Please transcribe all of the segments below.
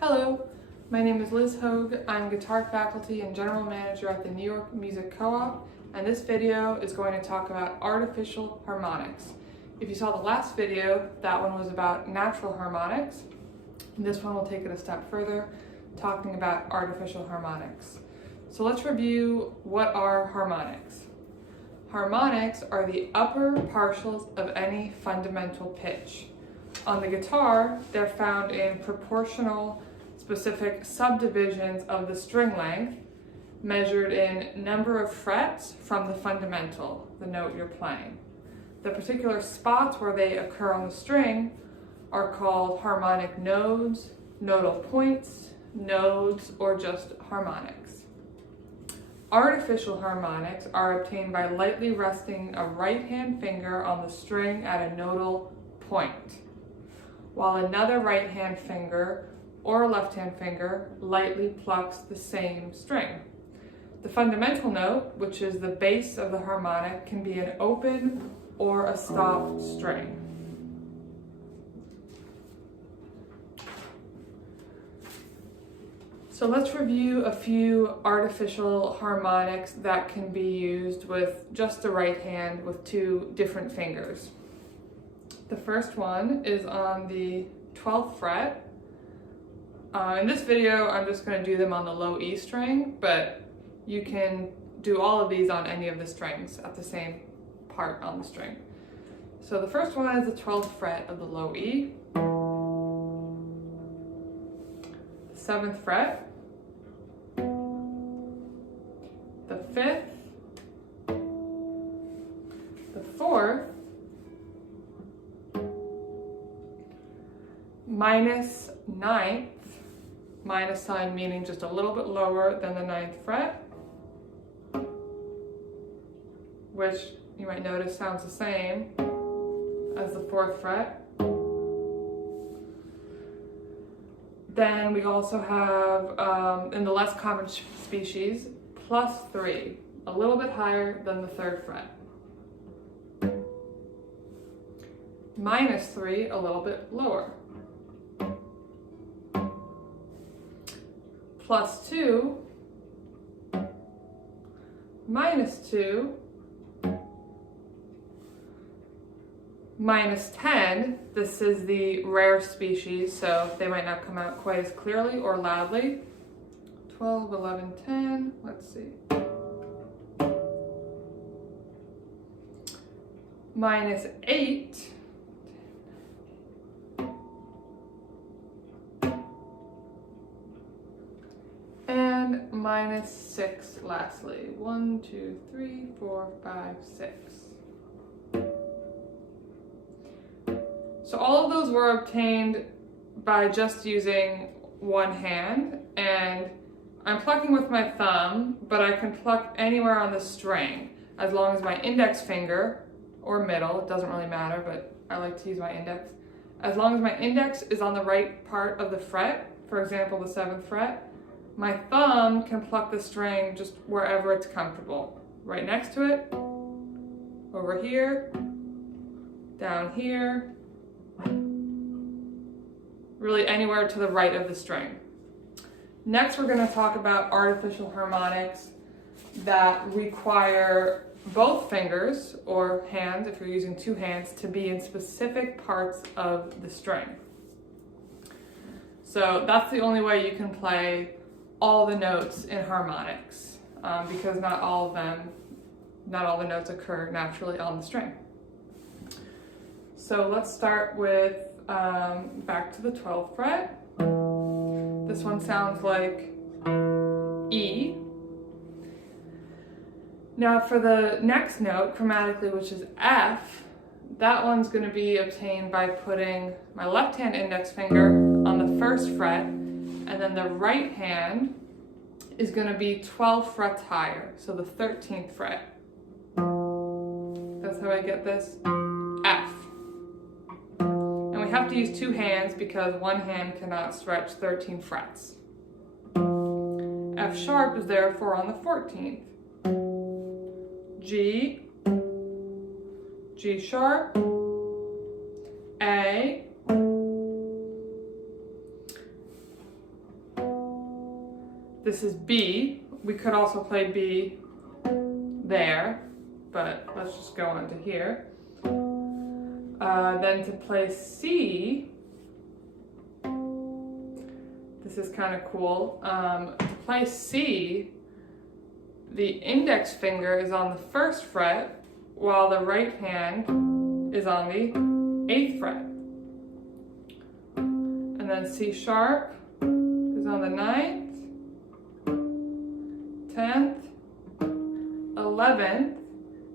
Hello, my name is lizmhogg. I'm guitar faculty and general manager at the New York Music Co-op, and this video is going to talk about artificial harmonics. If you saw the last video, that one was about natural harmonics. This one will take it a step further, talking about artificial harmonics. So let's review what are harmonics. Harmonics are the upper partials of any fundamental pitch. On the guitar, they're found in proportional specific subdivisions of the string length, measured in number of frets from the fundamental, the note you're playing. The particular spots where they occur on the string are called harmonic nodes, nodal points, nodes, or just harmonics. Artificial harmonics are obtained by lightly resting a right-hand finger on the string at a nodal point, while another right-hand finger or left-hand finger lightly plucks the same string. The fundamental note, which is the base of the harmonic, can be an open or a stopped string. So let's review a few artificial harmonics that can be used with just the right hand with two different fingers. The first one is on the 12th fret. In this video, I'm just going to do them on the low E string, but you can do all of these on any of the strings at the same part on the string. So the first one is the 12th fret of the low E, the 7th fret, the 5th, the 4th, minus 9th, minus sign meaning just a little bit lower than the 9th fret, which you might notice sounds the same as the 4th fret. Then we also have, in the less common species, plus 3, a little bit higher than the 3rd fret. Minus 3, a little bit lower. Plus 2, minus 2, minus 10, this is the rare species, so they might not come out quite as clearly or loudly. 12, 11, 10, let's see. Minus 8, and minus 6 lastly. 1, 2, 3, 4, 5, 6. So all of those were obtained by just using one hand, and I'm plucking with my thumb, but I can pluck anywhere on the string as long as my index finger, or middle, it doesn't really matter, but I like to use my index. As long as my index is on the right part of the fret, for example, the 7th fret, my thumb can pluck the string just wherever it's comfortable. Right next to it, over here, down here, really anywhere to the right of the string. Next, we're going to talk about artificial harmonics that require both fingers, or hands if you're using two hands, to be in specific parts of the string. So that's the only way you can play all the notes in harmonics, because not all the notes occur naturally on the string. So let's start with back to the 12th fret. This one sounds like E. Now for the next note, chromatically, which is F, that one's going to be obtained by putting my left hand index finger on the 1st fret, and then the right hand is going to be 12 frets higher, so the 13th fret. That's how I get this F. And we have to use two hands because one hand cannot stretch 13 frets. F sharp is therefore on the 14th. G, G sharp, A, this is B. We could also play B there, but let's just go on to here. Then to play C, this is kind of cool. To play C, the index finger is on the 1st fret, while the right hand is on the 8th fret. And then C sharp is on the 9th, 10th, 11th,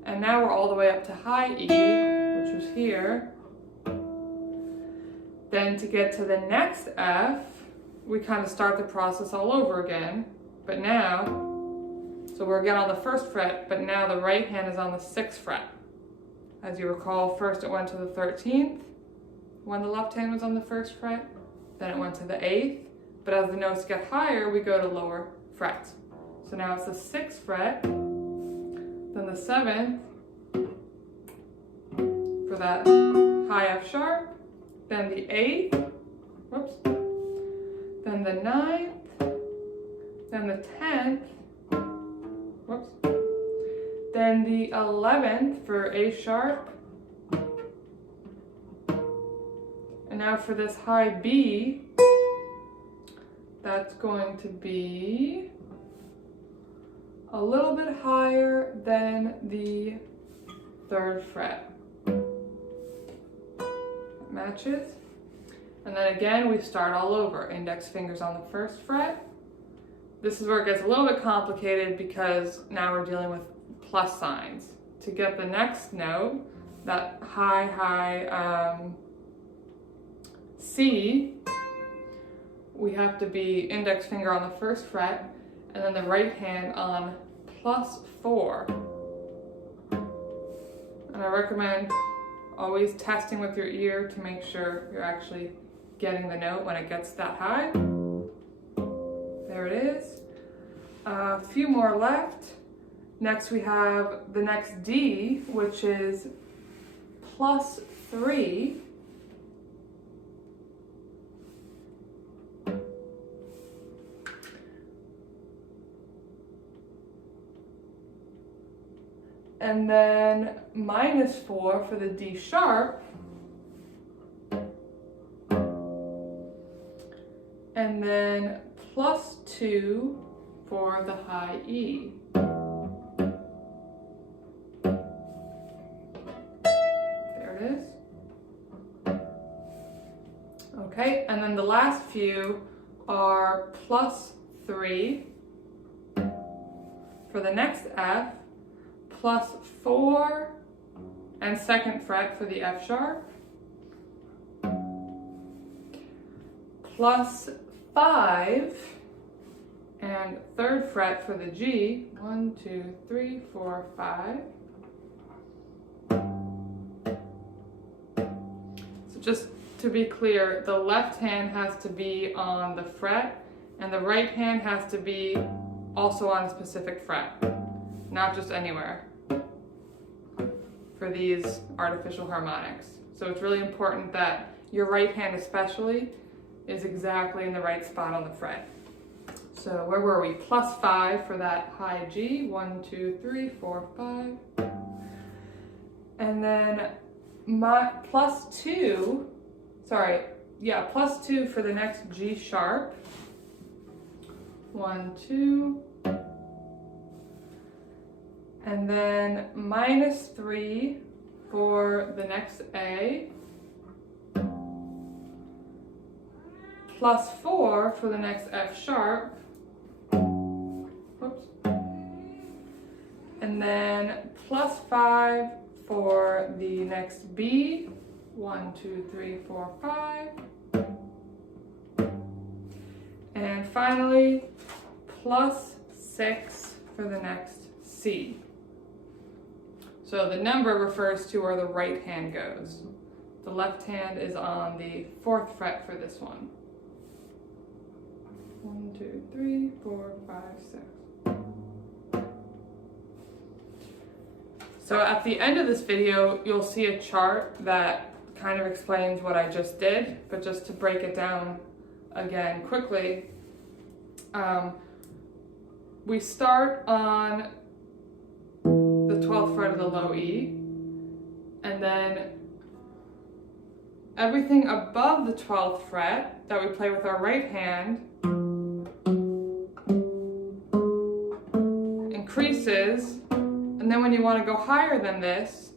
and now we're all the way up to high E, which was here. Then to get to the next F, we kind of start the process all over again, but now, so we're again on the 1st fret, but now the right hand is on the 6th fret. As you recall, first it went to the 13th when the left hand was on the 1st fret, then it went to the 8th, but as the notes get higher, we go to lower frets. So now it's the 6th fret, then the 7th for that high F sharp, then the 8th, whoops, then the 9th, then the 10th, whoops, then the 11th for A sharp, and now for this high B, that's going to be a little bit higher than the 3rd fret. That matches. And then again, we start all over. Index fingers on the 1st fret. This is where it gets a little bit complicated because now we're dealing with plus signs. To get the next note, that high C, we have to be index finger on the 1st fret and then the right hand on +4. And I recommend always testing with your ear to make sure you're actually getting the note when it gets that high. There it is. A few more left. Next we have the next D, which is +3. And then -4 for the D sharp. And then +2 for the high E. There it is. Okay, and then the last few are +3 for the next F, +4 and 2nd fret for the F sharp, +5 and 3rd fret for the G. 1, 2, 3, 4, 5. So just to be clear, the left hand has to be on the fret and the right hand has to be also on a specific fret, not just anywhere for these artificial harmonics. So it's really important that your right hand especially is exactly in the right spot on the fret. So where were we? +5 for that high G. 1, 2, 3, 4, 5. And then +2 for the next G sharp. 1, 2. And then -3 for the next A. +4 for the next F sharp. Whoops. And then +5 for the next B. 1, 2, 3, 4, 5. And finally, +6 for the next C. So the number refers to where the right hand goes. The left hand is on the 4th fret for this one. 1, 2, 3, 4, 5, 6. So at the end of this video, you'll see a chart that kind of explains what I just did, but just to break it down again quickly, we start on the 12th fret of the low E, and then everything above the 12th fret that we play with our right hand increases, and then when you want to go higher than this,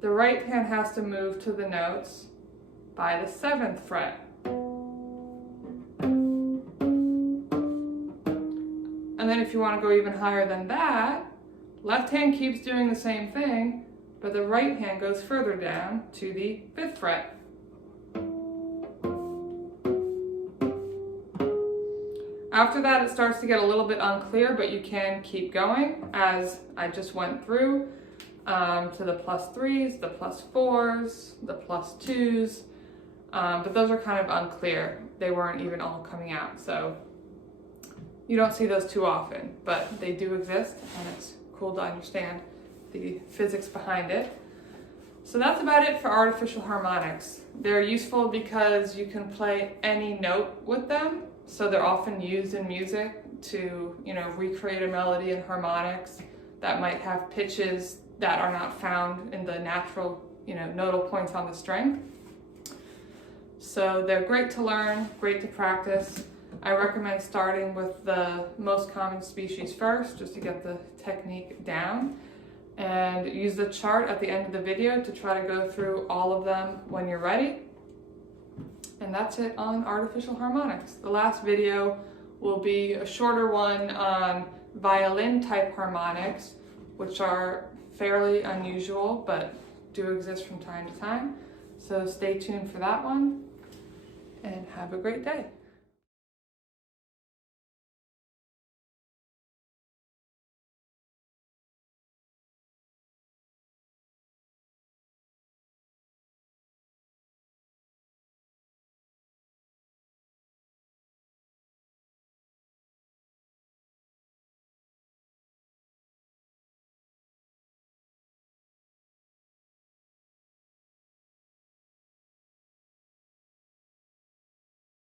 the right hand has to move to the notes by the 7th fret. And then if you want to go even higher than that, left hand keeps doing the same thing, but the right hand goes further down to the 5th fret. After that, it starts to get a little bit unclear, but you can keep going as I just went through to the +3s, the +4s, the +2s, but those are kind of unclear. They weren't even all coming out, so you don't see those too often, but they do exist, and it's cool to understand the physics behind it. So that's about it for artificial harmonics. They're useful because you can play any note with them, so they're often used in music to, recreate a melody in harmonics that might have pitches that are not found in the natural, nodal points on the string. So they're great to learn, great to practice. I recommend starting with the most common species first, just to get the technique down, and use the chart at the end of the video to try to go through all of them when you're ready. And that's it on artificial harmonics. The last video will be a shorter one on violin type harmonics, which are fairly unusual but do exist from time to time. So stay tuned for that one, and have a great day.